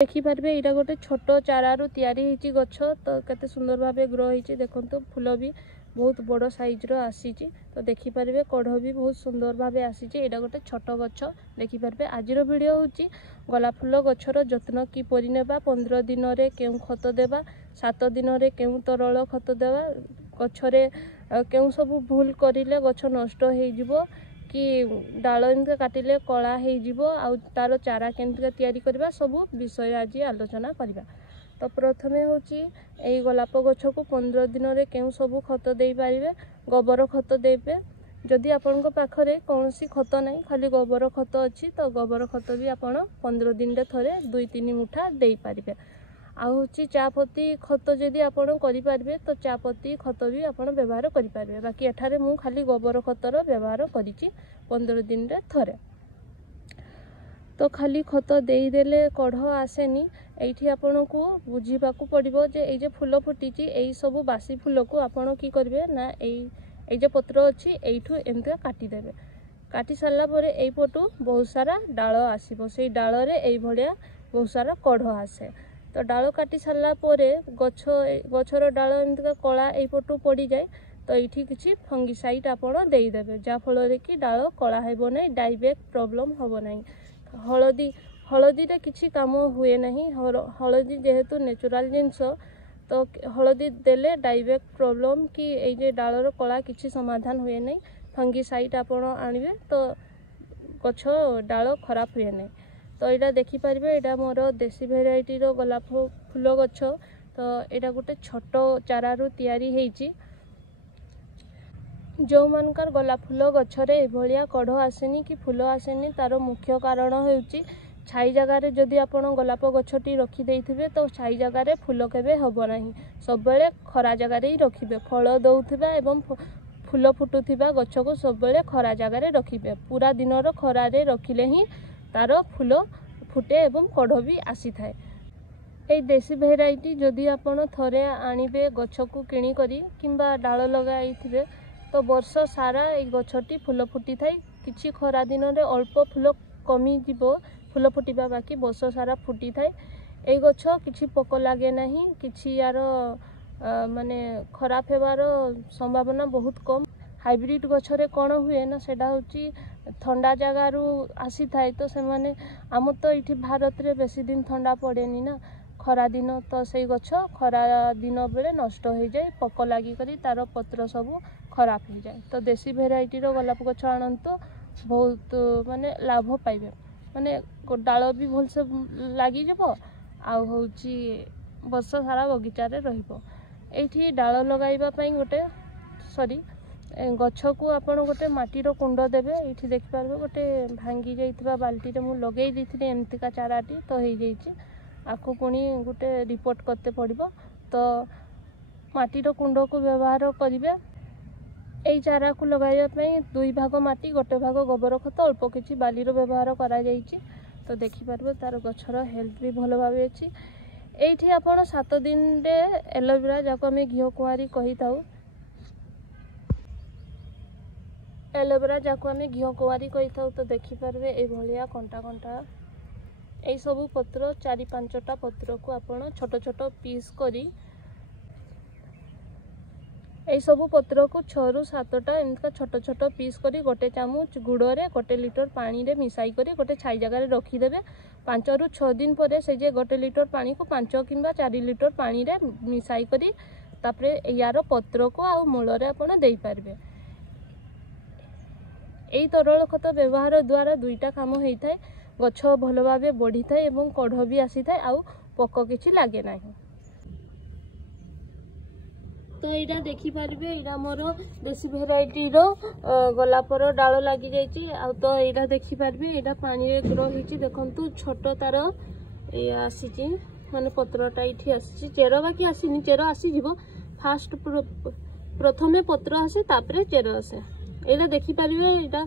देखिपारे यहाँ गोटे छोट चारू या गछ तो केते सुंदर भाव ग्रो होती देखो फूल भी बहुत बड़ सैज्र आसी तो देखिपारे कढ़ भी बहुत सुंदर भाव आसी यहाँ गोटे छोट गछ देखिपारे। आज वीडियो हूँ गोलाप फूल गछर जत्न किपर नेबा 15 दिन में क्यों खत देवा 7 दिन में क्यों तरल खत देवा गछरे क्यों सब भूल करिले गछ नष्ट हो कि डाल एमती काटिले कला हो तार चारा केमती तैयारी करबा सब विषय आज आलोचना करबा। तो प्रथमे हूँ यही गोलाप गछ को 15 दिन में क्यों सब खत दे पारे गोबर खत देवे जदि आपण पाखरे कौन सी खत नहीं खाली गोबर खत अच्छी तो गोबर खत भी आपण 15 दिन रे थरे 2-3 मुठा दे पारे। आउ चापत्ती खत जदि आपण करें तो चापत्ती खत भी आपण व्यवहार करें बाकी एठारे मु खाली गोबर खतर व्यवहार करी 15 दिन रे थरे। तो खाली खत देदेले कढ़ आसेनी ये आपण को बुझा पड़ो जे ये फूल फुटी यही सब बासी फूल को आपण कि करेंगे ना ये पत्र अच्छी यू एमती काटिदेवे काटी सारा पर पटू बहुत सारा डाल आसो से डाल ये भाया बहुत सारा कढ़ आसे। तो डाल काटी सारा गछर डाल एमती कला यपटू पड़ जाए तो ये किसी फंगिसाइड आपण देदेवे जहाँफल कि डाल कला हेब ना डाइबैक प्रोब्लेम हम ना। हलदी हलदी रे किसी काम हुए नहीं हलदी जेहेतु नेचुरल जिनस तो हलदी देले डाइबैक प्रोब्लेम कि ये डालर कला किसी समाधान हुए नहीं फंगिसाइड आपण आनिबे तो गछ डाल खराब हुए नहीं। तो यहाँ देखिपारे यहाँ मोर देसी भेराइटी गोलाप फूल गछ तो यहाँ गोटे छोट चारू तैयारी होती जो मानकर गोलाप फूल गछरे एभलिया कढ़ आसेनी कि फूल आसेनी तार मुख्य कारण होउची छाई जगार जदि आपण गोलाप गछटी रखी देइथिबे तो छाई जगार फूल केबे हबो नाही सब बेले खरा जगार ही रखिबे फल दउथिबा एवं फूल फुटुथिबा गछ को सब बेले खरा जगार रखिबे पूरा दिनर खरारे रखिले ही तार फूल फुटे एवं कढ़ भी आसी थाए। ए देसी भेराइटी जदि आपण थरे आनिबे गछ को किणी करी किंबा डाल लगाइथिबे तो वर्ष सारा ये गछटी फूल फुटी थाए किछि खरा दिन में अल्प फूल कमी जीवो फूल फुटिबा बाकी वर्ष सारा फुटी थाए। ए गछ किछि पोक लागे नहीं किछि यार माने खराब हेबार संभावना बहुत कम। हाइब्रिड गछरे कौन हुए ना सेटा होची ठंडा जगारू आसी थाए तो से माने आम तो ये भारत रे बेसी दिन ठंडा पड़ेनी ना खरा दिन तो से गछ खरा दिन बेले नष्ट हो जाए पोक लगी करी तार पत्र सब खराब हो जाए। तो देसी भेराइटी गोलाप गछ आणंतु बहुत माने लाभ पाइबे माने डाल भी भल से लगी जब आउ होची वर्ष सारा बगीचा रे रहिबो। एठी डाल लगाइबा पई गोटे सॉरी गछ को आपण गोटे माटीर कुंड देवे ये देखिपारे गोटे भांगी जाइथिबा बाल्टी रे मु लगेई देथिले एमतिका चाराटी तो हो जाइछि आकु पुणी गोटे रिपोर्ट करते पड़ो तो माटीर कुंड को व्यवहार करिवे। यही चारा को लगाइबा 2 भाग माटी 1 भाग गोबर खत अल्प किछि बालीर व्यवहार करा जाइछि तो देखिपारे तार गछर हेल्थ भी भल भाव अच्छी। ये आपण 7 दिन रे एलोवेरा जाको आम घीओ कुआरी कही थाउ एलोवेरा जाको आम घीओ कुआरी कही थाउ तो देखिपारे ए भलिया कंटा कंटा यही सब पत्र 4-5टा पत्र को आपण छोट छोट पीस करी यही सब पत्र को 6-7टा एमती छोट छोट पीस करी गोटे चामच गुड़े 1 लिटर पानी रे मिसाई करी गोटे छाई जगार रखीदेवे 5-6 दिन पर से जे 1 लिटर पानी को 5 किंबा 4 लिटर पानी रे मिसाई करी तापरे यार पत्र को आ मूल रे आपण देई पारबे। यही तरल खत व्यवहार द्वारा 2टा काम होता है गछ भल भाव बढ़ी थाए एवं कढ़ भी आसी थाए आउ पोक किछि लागे नाही। तो यहाँ देखिपारे यहाँ मोर देसी भेराइटी गोलापर डाल लगी जाइए आ तो यहाँ देखिपारे यहाँ पानी रे ग्रो होती देखु छोट तार ये आसी माने पत्रटा ये आसी चेर बाकी आसीनी चेर आसीज फास्ट प्रथमे पत्र आसे तापरे चेर आसे यहाँ देखिपारे यहाँ